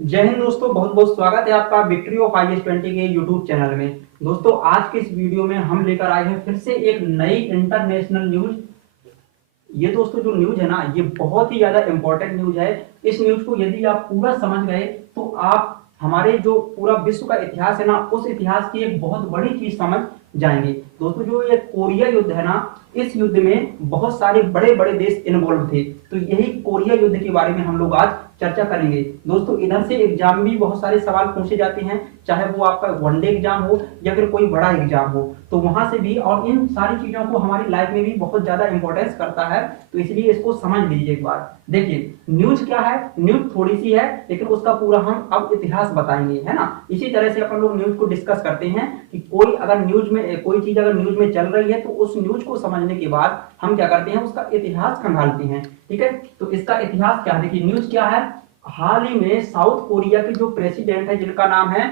जय हिंद दोस्तों, बहुत बहुत स्वागत है आपका विक्ट्री ऑफ IS-20 के यूट्यूब चैनल में। दोस्तों, आज के इस वीडियो में हम लेकर आए हैं फिर से एक नई इंटरनेशनल न्यूज। ये दोस्तों जो न्यूज है ना, ये बहुत ही ज्यादा इंपॉर्टेंट न्यूज है। इस न्यूज को यदि आप पूरा समझ गए तो आप हमारे जो पूरा विश्व का इतिहास है ना, उस इतिहास की एक बहुत बड़ी चीज समझ जाएंगे। दोस्तों, जो ये कोरिया युद्ध है ना, इस युद्ध में बहुत सारे बड़े बड़े देश इन्वॉल्व थे। तो यही कोरिया युद्ध के बारे में हम लोग आज चर्चा करेंगे। दोस्तों, इधर से एग्जाम में बहुत सारे सवाल पूछे जाते हैं, चाहे वो आपका वनडे एग्जाम हो या फिर कोई बड़ा एग्जाम हो, तो वहां से भी। और इन सारी चीजों को हमारी लाइफ में भी बहुत ज्यादा इंपॉर्टेंस करता है, तो इसलिए इसको समझ लीजिए एक बार। देखिए, न्यूज क्या है, न्यूज थोड़ी सी है लेकिन उसका पूरा हम अब इतिहास बताएंगे, है ना। इसी तरह से अपन लोग न्यूज को डिस्कस करते हैं कि कोई अगर न्यूज में कोई चीज अगर न्यूज में चल रही है तो उस न्यूज को समझने के बाद हम क्या करते हैं, उसका इतिहास खंगालते हैं। ठीक है, तो इसका इतिहास क्या है, देखिए न्यूज क्या है। हाल ही में साउथ कोरिया के जो प्रेसिडेंट है, जिनका नाम है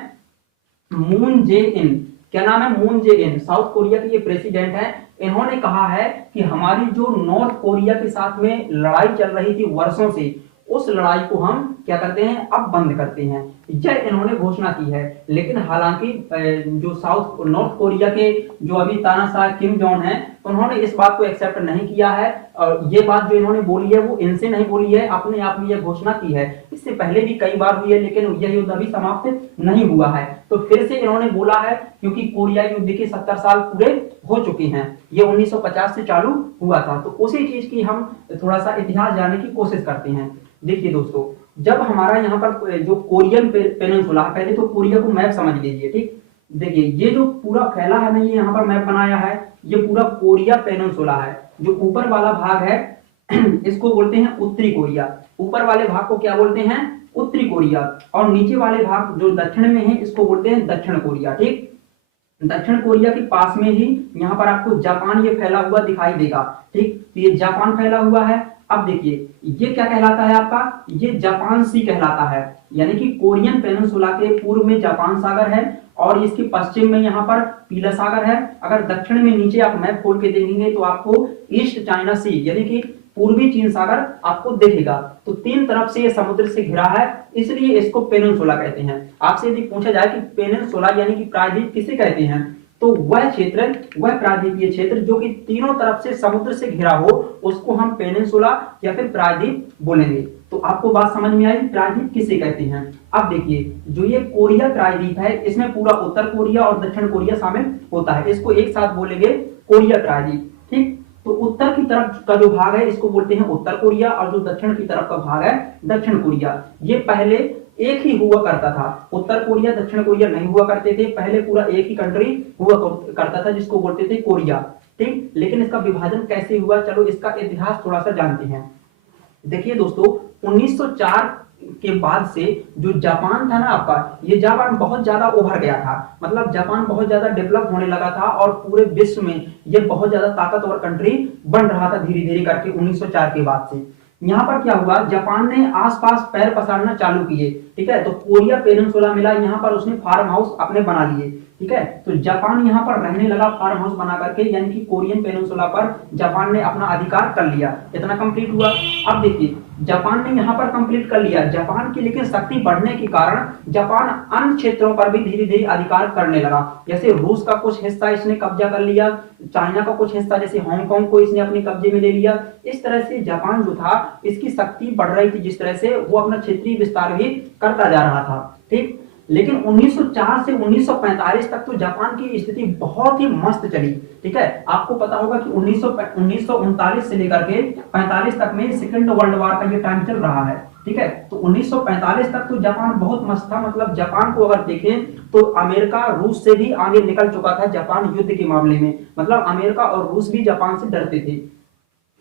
मून जे इन, क्या नाम है, मून जे इन, साउथ कोरिया के ये प्रेसिडेंट है। इन्होंने कहा है कि हमारी जो नॉर्थ कोरिया के साथ में लड़ाई चल रही थी वर्षों से, उस लड़ाई को हम क्या करते हैं, अब बंद करते हैं। यह इन्होंने घोषणा की है। लेकिन हालांकि जो साउथ नॉर्थ कोरिया के जो अभी तानाशाह किम जोंग है, उन्होंने इस बात को एक्सेप्ट नहीं किया है। और ये बात जो इन्होंने बोली है वो इनसे नहीं बोली है, अपने आप में यह घोषणा की है। इससे पहले भी कई बार हुई है लेकिन यह युद्ध अभी समाप्त नहीं हुआ है। तो फिर से इन्होंने बोला है क्योंकि कोरिया युद्ध के 70 साल पूरे हो चुके हैं। ये 1950 से चालू हुआ था। तो उसी चीज की हम थोड़ा सा इतिहास जानने की कोशिश करते हैं। देखिए दोस्तों, जब हमारा यहाँ पर जो कोरियन पेनिनसुला, पहले तो कोरिया को मैप समझ लीजिए। ठीक, देखिए ये जो पूरा फैला है ना, ये यहाँ पर मैप बनाया है, ये पूरा कोरिया पेनिनसुला है। जो ऊपर वाला भाग है इसको बोलते हैं उत्तरी कोरिया। ऊपर वाले भाग को क्या बोलते हैं, उत्तरी कोरिया। और नीचे वाले भाग जो दक्षिण में है, इसको बोलते हैं दक्षिण कोरिया। ठीक, दक्षिण कोरिया के पास में ही यहाँ पर आपको जापान ये फैला हुआ दिखाई देगा। ठीक, तो ये जापान फैला हुआ है। अब देखिए ये क्या कहलाता है आपका, ये जापान सी कहलाता है। यानी कि कोरियन पेनिनसुला के पूर्व में जापान सागर है और इसके पश्चिम में यहाँ पर पीला सागर है। अगर दक्षिण में नीचे आप मैप खोल के देखेंगे तो आपको ईस्ट चाइना सी यानी कि पूर्वी चीन सागर आपको दिखेगा। तो तीन तरफ से ये समुद्र से घिरा है, इसलिए इसको पेनिनसुला कहते हैं। आपसे यदि पूछा जाए कि पेनिनसुला यानी कि प्रायद्वीप किसे कहते हैं, तो वह क्षेत्र, वह प्रायद्वीपीय क्षेत्र जो कि तीनों तरफ से समुद्र से घिरा हो, उसको हम पेनिनसुला या फिर प्रायद्वीप बोलेंगे। तो आपको बात समझ में आई, प्रायद्वीप किसे कहते हैं। अब देखिए, जो ये कोरिया प्रायद्वीप है, इसमें पूरा उत्तर कोरिया और दक्षिण कोरिया शामिल होता है। इसको एक साथ बोलेंगे कोरिया प्रायद्वीप। ठीक, तो उत्तर की तरफ का जो भाग है इसको बोलते हैं उत्तर कोरिया, और जो दक्षिण की तरफ का भाग है दक्षिण कोरिया। ये पहले एक ही हुआ करता था, उत्तर कोरिया दक्षिण कोरिया नहीं हुआ करते थे। पहले पूरा एक ही कंट्री हुआ करता था जिसको बोलते थे कोरिया। ठीक, लेकिन इसका विभाजन कैसे हुआ, चलो इसका इतिहास थोड़ा सा जानते हैं। देखिए दोस्तों, 1904 के बाद से जो जापान था ना आपका, ये जापान बहुत ज्यादा उभर गया था। मतलब जापान बहुत ज्यादा डेवलप होने लगा था और पूरे विश्व में ये बहुत ज्यादा ताकतवर कंट्री बन रहा था धीरे धीरे करके 1904 के बाद से। यहाँ पर क्या हुआ, जापान ने आसपास पैर पसारना चालू किए। ठीक है, तो कोरिया पेनिनसुला मिला, यहाँ पर उसने फार्म हाउस अपने बना लिए। ठीक है, तो जापान यहाँ पर रहने लगा फार्म हाउस बना करके, यानी कि कोरियन पेनिनसुला पर जापान ने अपना अधिकार कर लिया। इतना कंप्लीट हुआ। अब देखिए, जापान ने यहाँ पर कंप्लीट कर लिया जापान की, लेकिन शक्ति बढ़ने के कारण जापान अन्य क्षेत्रों पर भी धीरे धीरे अधिकार करने लगा। जैसे रूस का कुछ हिस्सा इसने कब्जा कर लिया, चाइना का कुछ हिस्सा जैसे हांगकांग को इसने अपने कब्जे में ले लिया। इस तरह से जापान जो था, इसकी शक्ति बढ़ रही थी, जिस तरह से वो अपना क्षेत्रीय विस्तार भी करता जा रहा था। ठीक, लेकिन 1904 से 1945 तक तो जापान की स्थिति बहुत ही मस्त चली। ठीक है, आपको पता होगा कि 1939 से लेकर के 45 तक में सेकेंड वर्ल्ड वॉर का ये टाइम चल रहा है। ठीक है, तो 1945 तक तो जापान बहुत मस्त था। मतलब जापान को अगर देखें तो अमेरिका रूस से भी आगे निकल चुका था जापान युद्ध के मामले में। मतलब अमेरिका और रूस भी जापान से डरते थे।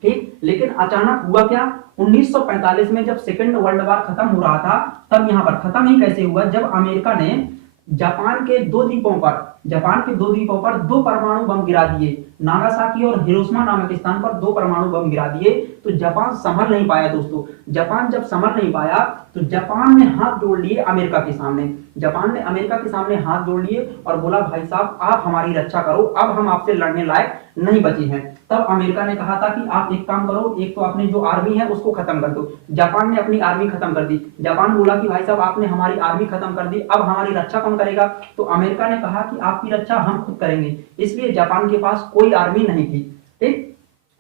ठीक, लेकिन अचानक हुआ क्या, 1945 में जब सेकेंड वर्ल्ड वॉर खत्म हो रहा था, तब यहाँ पर खत्म ही कैसे हुआ, जब अमेरिका ने जापान के दो द्वीपों पर, जापान के 2 द्वीपों पर 2 परमाणु बम गिरा दिए, नागासाकी और हिरोशिमा नामक स्थान पर 2 परमाणु बम गिरा दिए। तो जापान संभल नहीं पाया दोस्तों। जापान जब संभल नहीं पाया तो जापान ने हाथ जोड़ लिए अमेरिका के सामने। जापान ने अमेरिका के सामने हाथ जोड़ लिए और बोला भाई साहब आप हमारी रक्षा करो, अब हम आपसे लड़ने लायक नहीं बचे हैं। तब अमेरिका ने कहा था कि आप एक काम करो, एक तो अपनी जो आर्मी है उसको खत्म कर दो। जापान ने अपनी आर्मी खत्म कर दी। जापान बोला कि भाई साहब आपने हमारी आर्मी खत्म कर दी, अब हमारी रक्षा कौन करेगा? तो अमेरिका ने कहा कि आपकी रक्षा हम खुद करेंगे। इसलिए जापान के पास कोई आर्मी नहीं थी। ठीक,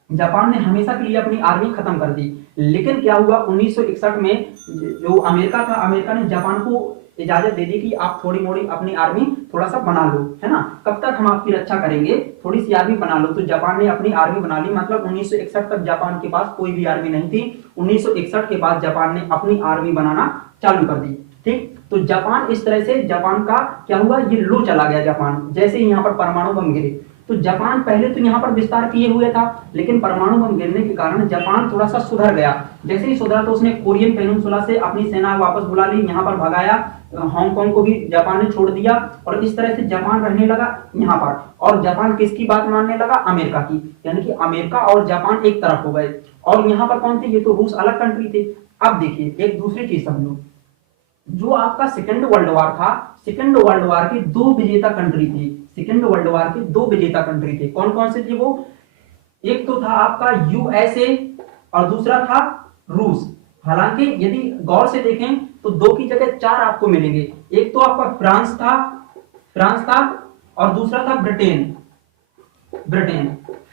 जापान ने हमेशा के लिए अपनी आर्मी खत्म कर दी। लेकिन क्या हुआ 1961 में जो अमेरिका था, अमेरिका ने जापान को इजाजत दे दी कि आप थोड़ी मोड़ी अपनी आर्मी थोड़ा सा बना लो, है ना, कब तक हम आपकी रक्षा करेंगे, थोड़ी सी आर्मी बना लो। तो जापान ने अपनी आर्मी बना ली। मतलब 1961 तक जापान के पास कोई भी आर्मी नहीं थी। 1961 के बाद जापान ने अपनी आर्मी बनाना चालू कर दी। ठीक, तो जापान इस तरह से, जापान का क्या हुआ, ये लो चला गया जापान, जैसे ही यहाँ पर परमाणु बम गिरे। तो जापान पहले तो यहाँ पर विस्तार किए हुए था, लेकिन परमाणु बम गिरने के कारण जापान थोड़ा सा सुधर गया। जैसे ही सुधरा तो उसने कोरियन पेनिनसुला से अपनी सेना वापस बुला ली, यहाँ पर भगाया, हांगकांग को भी जापान ने छोड़ दिया और इस तरह से जापान रहने लगा यहाँ पर। और जापान किसकी बात मानने लगा? अमेरिका की। यानी कि अमेरिका और जापान एक तरफ हो गए। और यहाँ पर कौन थे? ये तो रूस अलग कंट्री थे। अब देखिए एक दूसरी चीज समझो, जो आपका सेकेंड वर्ल्ड वॉर था, सेकेंड वर्ल्ड वॉर के 2 विजेता कंट्री थे। सेकेंड वर्ल्ड वॉर के 2 विजेता कंट्री थे। कौन कौन से थे वो? एक तो था आपका यूएसए और दूसरा था रूस। हालांकि यदि गौर से देखें तो 2 की जगह 4 आपको मिलेंगे। एक तो आपका फ्रांस था और दूसरा था ब्रिटेन।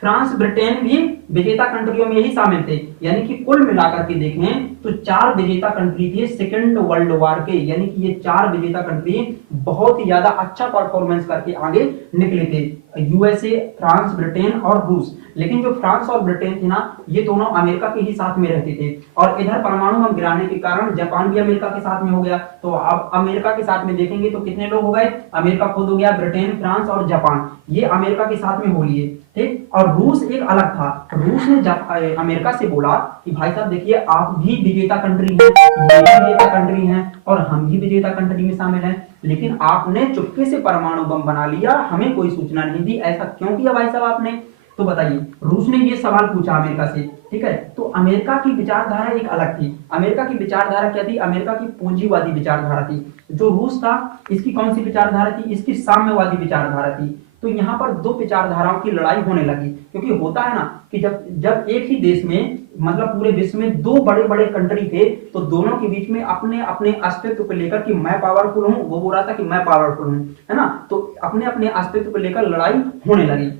फ्रांस ब्रिटेन भी विजेता कंट्रियों में ही शामिल थे। यानी कि कुल मिलाकर के देखें तो 4 विजेता कंट्री थे सेकेंड वर्ल्ड वॉर के। यानी कि ये 4 विजेता कंट्री बहुत ही ज्यादा अच्छा परफॉर्मेंस करके आगे निकले थे, यूएसए, फ्रांस, ब्रिटेन और रूस। लेकिन जो फ्रांस और ब्रिटेन थे ना, ये दोनों अमेरिका के ही साथ में रहते थे। और इधर परमाणु बम गिराने के कारण जापान भी अमेरिका के साथ में हो गया। तो अब अमेरिका के साथ में देखेंगे तो कितने लोग हो गए? अमेरिका खुद हो गया, ब्रिटेन, फ्रांस और जापान, ये अमेरिका के साथ में हो लिए। ठीक, और रूस एक अलग था। रूस ने अमेरिका से बोला कि भाई साहब देखिए आप भी विजेता कंट्री हैं, ये भी विजेता कंट्री हैं और हम भी विजेता कंट्री में शामिल हैं, लेकिन आपने चुपके से परमाणु बम बना लिया, हमें कोई सूचना नहीं दी, ऐसा क्यों किया भाई साहब आपने? तो बताइए, रूस ने ये सवाल पूछा अमेरिका से। ठीक है, तो अमेरिका की विचारधारा एक अलग थी। अमेरिका की विचारधारा क्या थी? अमेरिका की पूंजीवादी विचारधारा थी। जो रूस था इसकी कौन सी विचारधारा थी? इसकी साम्यवादी विचारधारा थी। तो यहाँ पर 2 विचारधाराओं की लड़ाई होने लगी। क्योंकि होता है ना कि जब एक ही देश में, मतलब पूरे विश्व में 2 बड़े बड़े कंट्री थे, तो दोनों के बीच में अपने अपने अस्तित्व को लेकर कि मैं पावरफुल हूं, वो बोल रहा था कि मैं पावरफुल हूं, है ना, तो अपने अपने अस्तित्व को लेकर लड़ाई होने लगी।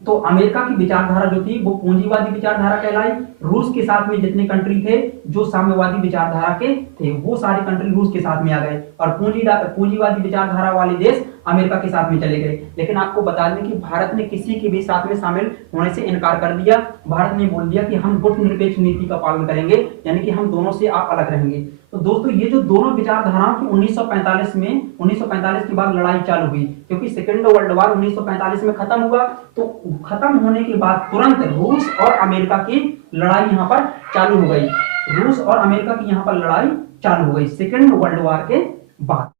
तो अमेरिका की विचारधारा जो थी वो पूंजीवादी विचारधारा कहलाई। रूस के साथ में जितने कंट्री थे जो साम्यवादी विचारधारा के थे, वो सारे कंट्री रूस के साथ में आ गए और पूंजीवादी विचारधारा वाले देश अमेरिका के साथ में चले गए। लेकिन आपको बता दें कि भारत ने किसी के भी साथ में शामिल होने से इनकार कर दिया। भारत ने बोल दिया कि हम गुटनिरपेक्ष नीति का पालन करेंगे, यानी कि हम दोनों से आप अलग रहेंगे। तो दोस्तों ये जो दोनों विचारधाराओं की 1945 के बाद लड़ाई चालू हुई, क्योंकि सेकेंड वर्ल्ड वॉर 1945 में खत्म हुआ। तो खत्म होने के बाद तुरंत रूस और अमेरिका की लड़ाई यहाँ पर चालू हो गई। रूस और अमेरिका की यहाँ पर लड़ाई चालू हो गई सेकेंड वर्ल्ड वॉर के बाद।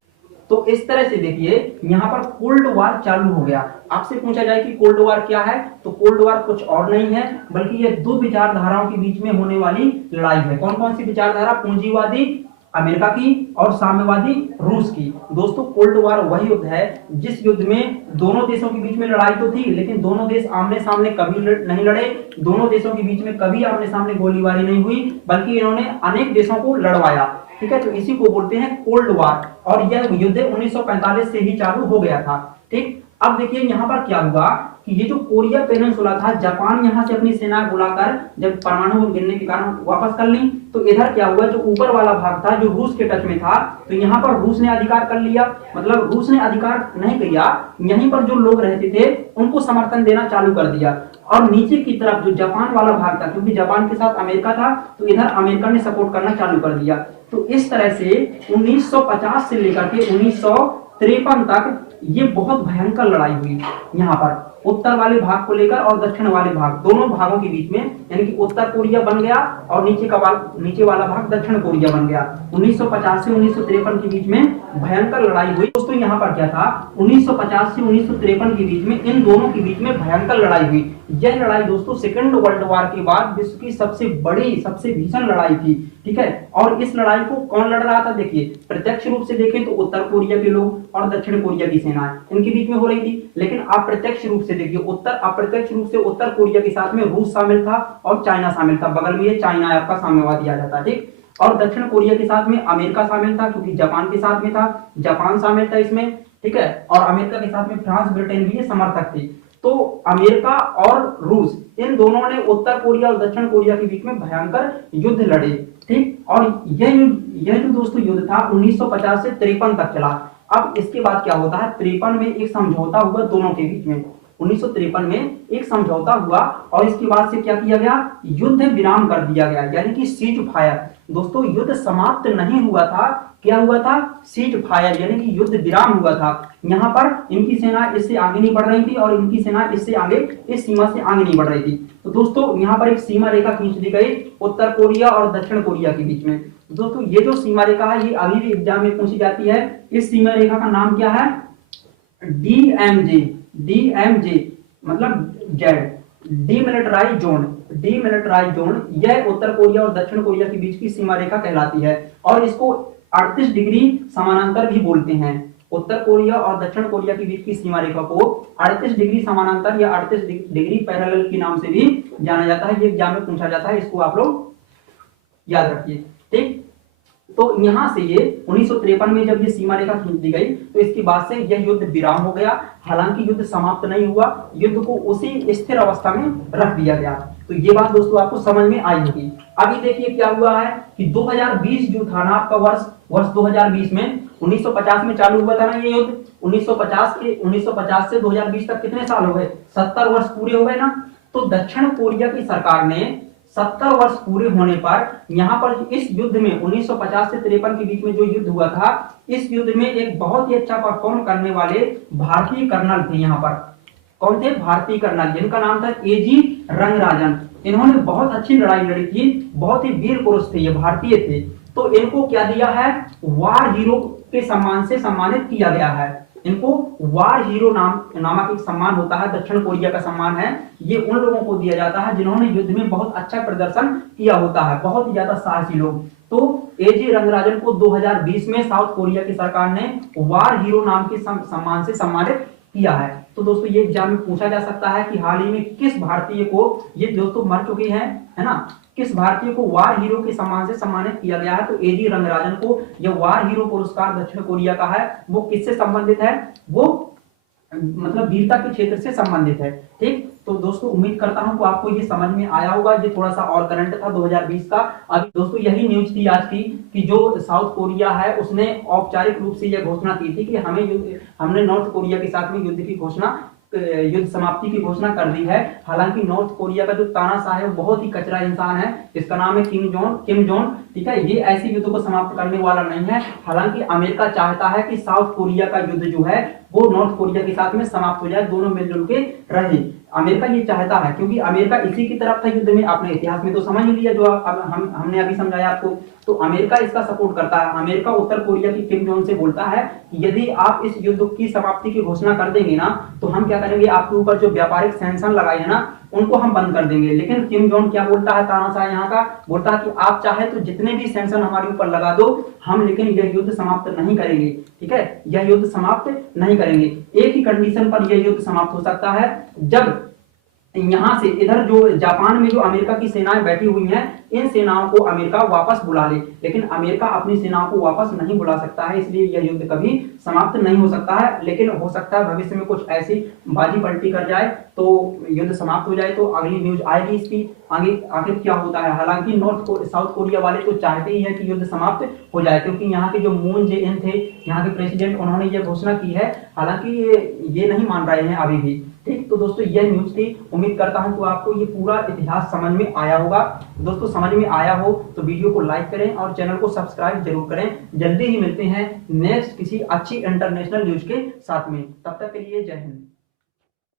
तो इस तरह से देखिए यहाँ पर कोल्ड वॉर चालू हो गया। आपसे पूछा जाए कि कोल्ड वॉर क्या है, तो कोल्ड वॉर कुछ और नहीं है बल्कि ये 2 विचारधाराओं के बीच में होने वाली लड़ाई है। कौन कौन सी विचारधारा? पूंजीवादी अमेरिका की और साम्यवादी रूस की। दोस्तों कोल्ड वॉर वही युद्ध है जिस युद्ध में दोनों देशों के बीच में लड़ाई तो थी, लेकिन दोनों देश आमने सामने कभी नहीं लड़े। दोनों देशों के बीच में कभी आमने सामने गोलीबारी नहीं हुई, बल्कि इन्होंने अनेक देशों को लड़वाया। ठीक है, तो इसी को बोलते हैं कोल्ड वॉर और यह युद्ध 1945 से ही चालू हो गया था। ठीक, अब देखिए यहाँ पर क्या हुआ कि ये जो कोरिया पेनिनसुला था, जापान यहाँ से अपनी सेना बुलाकर जब परमाणु बम गिरने के कारण वापस कर ली, तो इधर क्या हुआ, जो ऊपर वाला भाग था जो रूस के टच में था, तो यहाँ पर रूस ने अधिकार कर लिया। मतलब रूस ने अधिकार नहीं किया, यहीं पर जो लोग रहते थे उनको समर्थन देना चालू कर दिया। और नीचे की तरफ जो जापान वाला भाग था, क्योंकि जापान के साथ अमेरिका था, तो इधर अमेरिका ने सपोर्ट करना चालू कर दिया। तो इस तरह से 1950 से लेकर के 1953 1953 तक ये बहुत भयंकर लड़ाई हुई यहाँ पर उत्तर वाले भाग को लेकर और दक्षिण वाले भाग दोनों भागों के बीच में, यानी कि उत्तर कोरिया बन गया और नीचे वाला भाग दक्षिण कोरिया बन गया। 1950 से 1953 के बीच में भयंकर लड़ाई हुई। दोस्तों यहाँ पर क्या था, 1950 से 1953 के बीच में इन दोनों के बीच में भयंकर लड़ाई हुई। यह लड़ाई दोस्तों सेकेंड वर्ल्ड वॉर के बाद विश्व की सबसे बड़ी, सबसे भीषण लड़ाई थी, ठीक है। और इस लड़ाई को कौन लड़ रहा था, देखिए प्रत्यक्ष रूप से देखें तो उत्तर कोरिया के लोग और दक्षिण कोरिया की सेनाएं इनके बीच में हो रही थी। लेकिन अप्रत्यक्ष रूप से देखिए अप्रत्यक्ष रूप से उत्तर कोरिया के साथ में रूस शामिल था और चाइना शामिल था, बगल में ये चाइना आपका साम्यवादी आ जाता है, ठीक। और दक्षिण कोरिया के साथ में अमेरिका शामिल था, क्योंकि जापान के साथ में था, जापान शामिल था इसमें, ठीक है। और अमेरिका के साथ में फ्रांस, ब्रिटेन भी ये समर्थक थे। तो अमेरिका और रूस इन दोनों ने उत्तर कोरिया और दक्षिण कोरिया के बीच में भयंकर युद्ध लड़े, ठीक। और यह जो दोस्तों युद्ध था 1950 से 53 तक चला। अब इसके बाद क्या होता है, 53 में एक समझौता हुआ दोनों के बीच में। 1953 में एक समझौता हुआ और इसके बाद से क्या किया गया, युद्ध विराम कर दिया गया, यानी कि सीज फायर। दोस्तों युद्ध समाप्त नहीं हुआ था, क्या हुआ था, सीज फायर, यानी कि युद्ध विराम हुआ था। यहाँ पर इनकी सेना इससे आगे नहीं बढ़ रही थी और इनकी सेना इससे आगे, इस सीमा से आगे नहीं बढ़ रही थी। तो दोस्तों यहाँ पर एक सीमा रेखा खींच दी गई उत्तर कोरिया और दक्षिण कोरिया के बीच में। दोस्तों ये जो सीमा रेखा है ये अभी भी एग्जाम में पूछी जाती है। इस सीमा रेखा का नाम क्या है, डीएमजे, डीएमजे मतलब Z, demilitarised zone, demilitarised zone. यह उत्तर कोरिया और दक्षिण कोरिया के बीच की सीमा रेखा कहलाती है और इसको 38 डिग्री समानांतर भी बोलते हैं। उत्तर कोरिया और दक्षिण कोरिया के बीच की सीमा रेखा को 38 डिग्री समानांतर या 38 डिग्री पैरेलल के नाम से भी जाना जाता है। ये एग्जाम में पूछा जाता है, इसको आप लोग याद रखिए, ठीक। तो यहां से ये 1953 में जब ये सीमा रेखा खींच दी गई तो इसके बाद से यह युद्ध विराम हो गया। हालांकि युद्ध समाप्त नहीं हुआ, युद्ध को उसी स्थिर अवस्था में रख दिया गया। तो ये बात दोस्तों आपको समझ में आई होगी। अभी देखिए क्या हुआ है कि 2020 जो था ना आपका वर्ष 2020 में 1950 में चालू हुआ था ना ये युद्ध। 1950 से 2020 तक कितने साल हो गए, 70 वर्ष पूरे हो गए ना। तो दक्षिण कोरिया की सरकार ने 70 वर्ष पूरे होने पर यहाँ पर इस युद्ध में 1950 से 53 के बीच में जो युद्ध हुआ था, इस युद्ध में एक बहुत ही अच्छा परफॉर्म करने वाले भारतीय कर्नल थे। यहाँ पर कौन थे, भारतीय कर्नल, जिनका नाम था एजी रंगराजन। इन्होंने बहुत अच्छी लड़ाई लड़ी थी, बहुत ही वीर पुरुष थे, ये भारतीय थे। तो इनको क्या दिया है, वार हीरो के सम्मान से सम्मानित किया गया है। इनको वार हीरो नामक एक सम्मान होता है, दक्षिण कोरिया का सम्मान है। ये उन लोगों को दिया जाता है जिन्होंने युद्ध में बहुत अच्छा प्रदर्शन किया होता है, बहुत ही ज्यादा साहसी लोग। तो एजे रंगराजन को 2020 में साउथ कोरिया की सरकार ने वार हीरो नाम के सम्मान से सम्मानित किया है। तो दोस्तों ये एग्जाम में पूछा जा सकता है कि हाल ही में किस भारतीय को, ये दोस्तों मर चुके हैं, है ना, किस भारतीय को वार हीरो के सम्मान से सम्मानित किया गया है। तो एजी रंगराजन को यह वार हीरो पुरस्कार दक्षिण कोरिया का है। वो किससे संबंधित है, वो मतलब वीरता के क्षेत्र से संबंधित है, ठीक। तो दोस्तों उम्मीद करता हूं कि आपको ये समझ में आया होगा। ये थोड़ा सा और करंट था 2020 का। अभी दोस्तों यही न्यूज थी आज की कि जो साउथ कोरिया है उसने औपचारिक रूप से यह घोषणा की थी कि हमने नॉर्थ कोरिया के साथ में युद्ध समाप्ति की घोषणा कर दी है। हालांकि नॉर्थ कोरिया का जो तानाशाह है वो बहुत ही कचरा इंसान है, इसका नाम है किम जोंग, ठीक है। ये ऐसे युद्ध को समाप्त करने वाला नहीं है। हालांकि अमेरिका चाहता है कि साउथ कोरिया का युद्ध जो है वो नॉर्थ कोरिया के साथ में समाप्त हो जाए, दोनों मिलजुल के रहे। अमेरिका ये चाहता है, क्योंकि अमेरिका इसी की तरफ था युद्ध में। आपने इतिहास में तो समझ ही लिया, जो हमने अभी समझाया आपको। तो अमेरिका इसका सपोर्ट करता है। अमेरिका उत्तर कोरिया की किम जोंग से बोलता है कि यदि आप इस युद्ध की समाप्ति की घोषणा कर देंगे ना, तो हम क्या करेंगे, आपके ऊपर जो व्यापारिक सैंक्शन लगाए हैं ना उनको हम बंद कर देंगे। लेकिन किम जोंग क्या बोलता है, तानाशाह यहाँ का बोलता है कि आप चाहे तो जितने भी सैंक्शन हमारे ऊपर लगा दो, हम लेकिन यह युद्ध समाप्त नहीं करेंगे, ठीक है। यह युद्ध समाप्त नहीं करेंगे। एक ही कंडीशन पर यह युद्ध समाप्त हो सकता है, जब यहां से इधर जो जापान में जो अमेरिका की सेनाएं बैठी हुई हैं, इन सेनाओं को अमेरिका वापस बुला ले। लेकिन अमेरिका अपनी सेनाओं को वापस नहीं बुला सकता है, इसलिए यह युद्ध कभी समाप्त नहीं हो सकता है। लेकिन हो सकता है भविष्य में कुछ ऐसी बाजी पलटी कर जाए तो युद्ध समाप्त हो जाए, तो अगली न्यूज आएगी इसकी आगे आखिर क्या होता है। हालांकि साउथ कोरिया वाले तो चाहते ही है कि युद्ध समाप्त हो जाए, क्योंकि यहाँ के जो मून जे इन थे, यहाँ के प्रेसिडेंट, उन्होंने यह घोषणा की है। हालांकि ये नहीं मान रहे हैं अभी भी, ठीक। तो दोस्तों यह न्यूज थी। उम्मीद करता हूं तो आपको ये पूरा इतिहास समझ में आया होगा। दोस्तों समझ में आया हो तो वीडियो को लाइक करें और चैनल को सब्सक्राइब जरूर करें। जल्दी ही मिलते हैं नेक्स्ट किसी अच्छी इंटरनेशनल न्यूज के साथ में। तब तक के लिए जय हिंद।